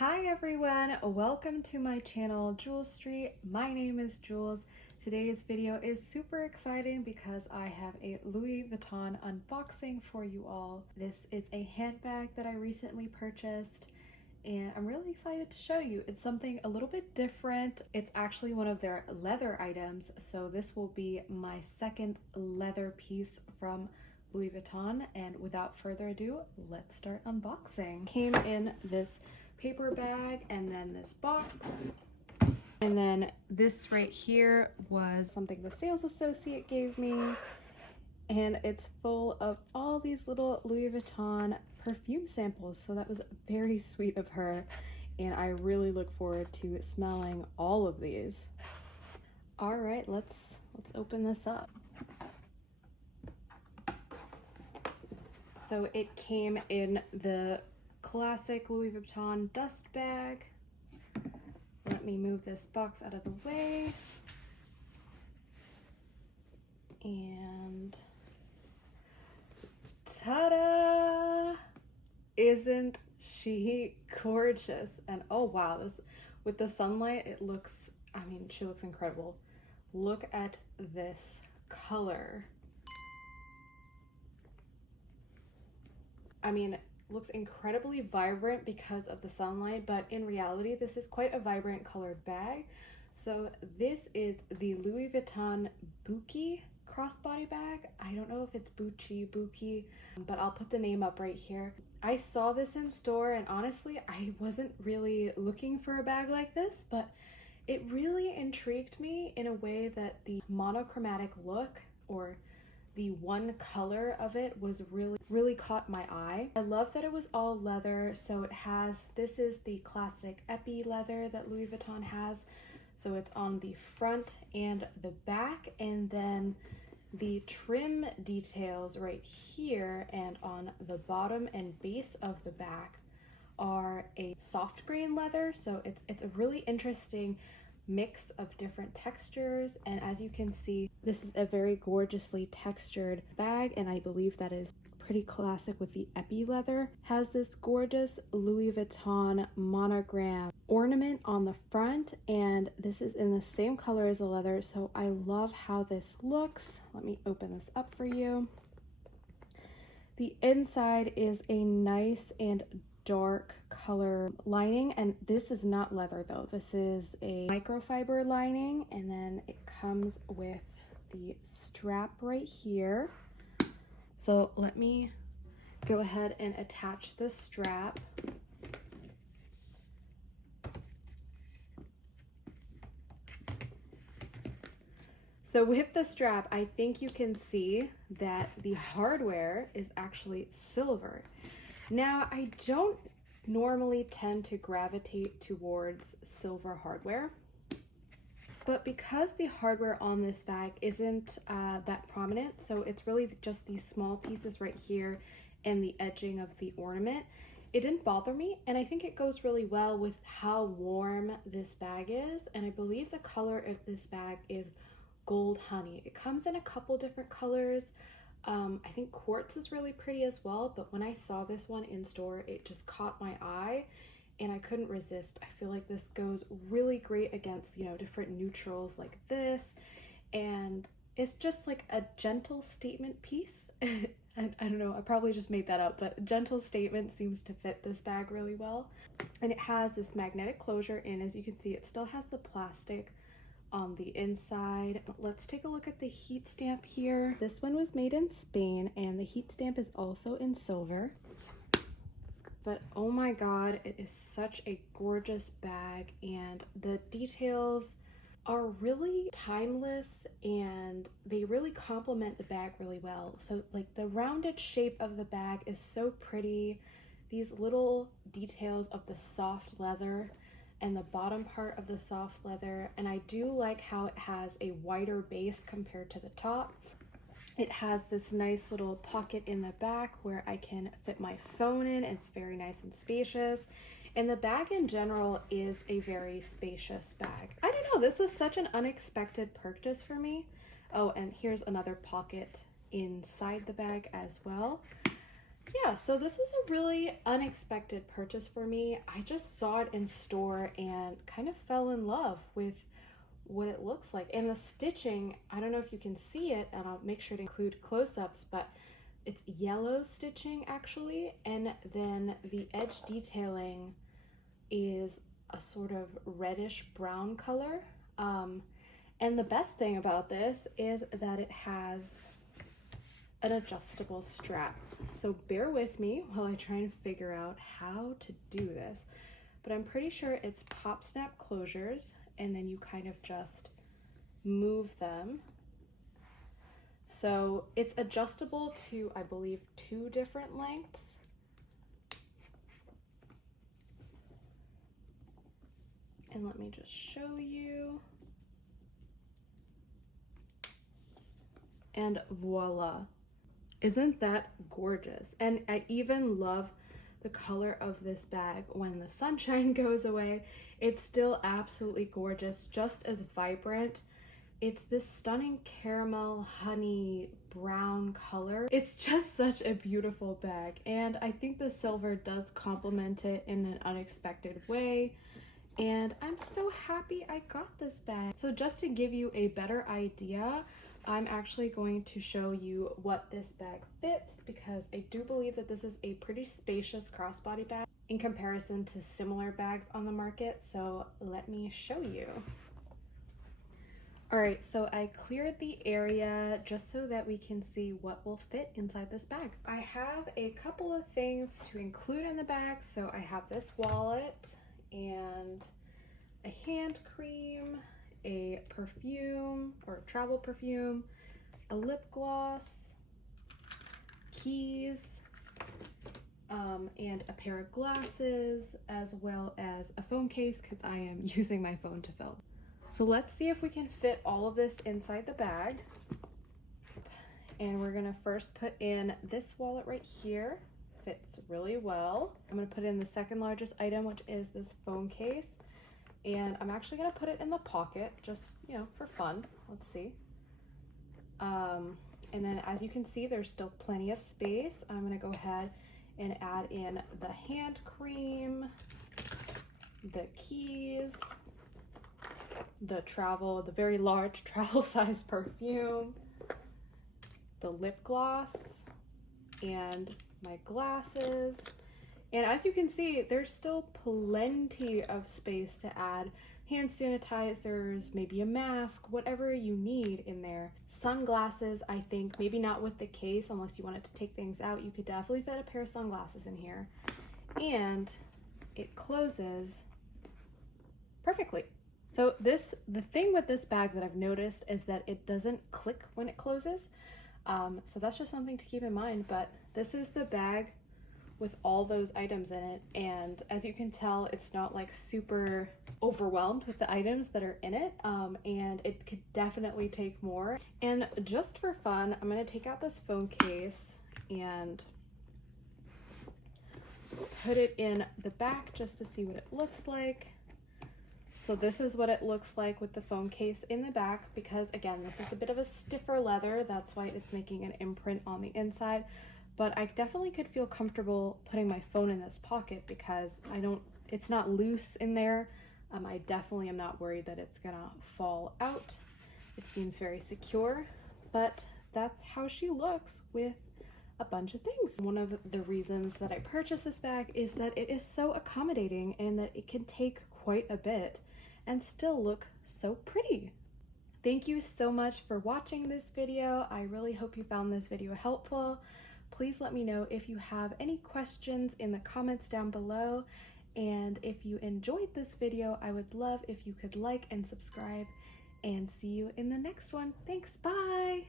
Hi everyone, welcome to my channel Jules Street. My name is Jules. Today's video is super exciting because I have a Louis Vuitton unboxing for you all. This is a handbag that I recently purchased and I'm really excited to show you. It's something a little bit different. It's actually one of their leather items, so this will be my second leather piece from Louis Vuitton, and without further ado, let's start unboxing. Came in this paper bag and then this box, and then this right here was something the sales associate gave me, and it's full of all these little Louis Vuitton perfume samples, so that was very sweet of her and I really look forward to smelling all of these. All right, let's open this up. So it came in the classic Louis Vuitton dust bag. Let me move this box out of the way. And ta-da! Isn't she gorgeous? And oh wow, this with the sunlight, it looks, I mean, she looks incredible. Look at this color. I mean, it looks incredibly vibrant because of the sunlight, but in reality, this is quite a vibrant colored bag. So this is the Louis Vuitton Buci crossbody bag. I don't know if it's Buci, but I'll put the name up right here. I saw this in store and honestly, I wasn't really looking for a bag like this, but it really intrigued me in a way that the monochromatic look, or the one color of it, was really caught my eye. I love that it was all leather. So it has, this is the classic epi leather that Louis Vuitton has. So it's on the front and the back, and then the trim details right here and on the bottom and base of the back are a soft grain leather. So it's a really interesting mix of different textures, and as you can see, this is a very gorgeously textured bag, and I believe that is pretty classic with the epi leather. Has this gorgeous Louis Vuitton monogram ornament on the front, and this is in the same color as the leather, so I love how this looks. Let me open this up for you. The inside is a nice and dark color lining, and this is not leather though, this is a microfiber lining, and then it comes with the strap right here. So let me go ahead and attach the strap. So with the strap, I think you can see that the hardware is actually silver. Now, I don't normally tend to gravitate towards silver hardware, but because the hardware on this bag isn't that prominent, so it's really just these small pieces right here and the edging of the ornament, it didn't bother me, and I think it goes really well with how warm this bag is, and I believe the color of this bag is gold honey. It comes in a couple different colors. I think quartz is really pretty as well, but when I saw this one in store, it just caught my eye and I couldn't resist. I feel like this goes really great against, you know, different neutrals like this, and it's just like a gentle statement piece. I don't know, I probably just made that up, but a gentle statement seems to fit this bag really well. And it has this magnetic closure, and as you can see, it still has the plastic on the inside. Let's take a look at the heat stamp here. This one was made in Spain, and the heat stamp is also in silver. But oh my god, it is such a gorgeous bag, and the details are really timeless and they really complement the bag really well. So like the rounded shape of the bag is so pretty. These little details of the soft leather and the bottom part of the soft leather, and I do like how it has a wider base compared to the top. It has this nice little pocket in the back where I can fit my phone in. It's very nice and spacious, and the bag in general is a very spacious bag. I don't know, this was such an unexpected purchase for me. Oh, and here's another pocket inside the bag as well. Yeah, so this was a really unexpected purchase for me. I just saw it in store and kind of fell in love with what it looks like. And the stitching, I don't know if you can see it, and I'll make sure to include close-ups, but it's yellow stitching actually, and then the edge detailing is a sort of reddish brown color. And the best thing about this is that it has an adjustable strap. So bear with me while I try and figure out how to do this. But I'm pretty sure it's pop snap closures, and then you kind of just move them. So it's adjustable to, I believe, 2 different lengths. And let me just show you. And voila. Isn't that gorgeous? And I even love the color of this bag when the sunshine goes away. It's still absolutely gorgeous, just as vibrant. It's this stunning caramel honey brown color. It's just such a beautiful bag, and I think the silver does complement it in an unexpected way. And I'm so happy I got this bag. So just to give you a better idea, I'm actually going to show you what this bag fits, because I do believe that this is a pretty spacious crossbody bag in comparison to similar bags on the market. So let me show you. All right, so I cleared the area just so that we can see what will fit inside this bag. I have a couple of things to include in the bag. So I have this wallet and a hand cream, a perfume or travel perfume, a lip gloss, keys, and a pair of glasses, as well as a phone case because I am using my phone to film. So let's see if we can fit all of this inside the bag. And we're gonna first put in this wallet right here. Fits really well. I'm gonna put in the second largest item, which is this phone case. And I'm actually gonna put it in the pocket, just, you know, for fun. Let's see. And then as you can see, there's still plenty of space. I'm gonna go ahead and add in the hand cream, the keys, the very large travel size perfume, the lip gloss, and my glasses. And as you can see, there's still plenty of space to add hand sanitizers, maybe a mask, whatever you need in there. Sunglasses, I think, maybe not with the case unless you wanted to take things out. You could definitely fit a pair of sunglasses in here. And it closes perfectly. So the thing with this bag that I've noticed is that it doesn't click when it closes. So that's just something to keep in mind. But this is the bag with all those items in it, and as you can tell, it's not like super overwhelmed with the items that are in it, and it could definitely take more. And just for fun, I'm gonna take out this phone case and put it in the back just to see what it looks like. So this is what it looks like with the phone case in the back, because again, this is a bit of a stiffer leather, that's why it's making an imprint on the inside. But I definitely could feel comfortable putting my phone in this pocket because it's not loose in there. I definitely am not worried that it's gonna fall out. It seems very secure, but that's how she looks with a bunch of things. One of the reasons that I purchased this bag is that it is so accommodating and that it can take quite a bit and still look so pretty. Thank you so much for watching this video. I really hope you found this video helpful. Please let me know if you have any questions in the comments down below. And if you enjoyed this video, I would love if you could like and subscribe, and see you in the next one. Thanks, bye!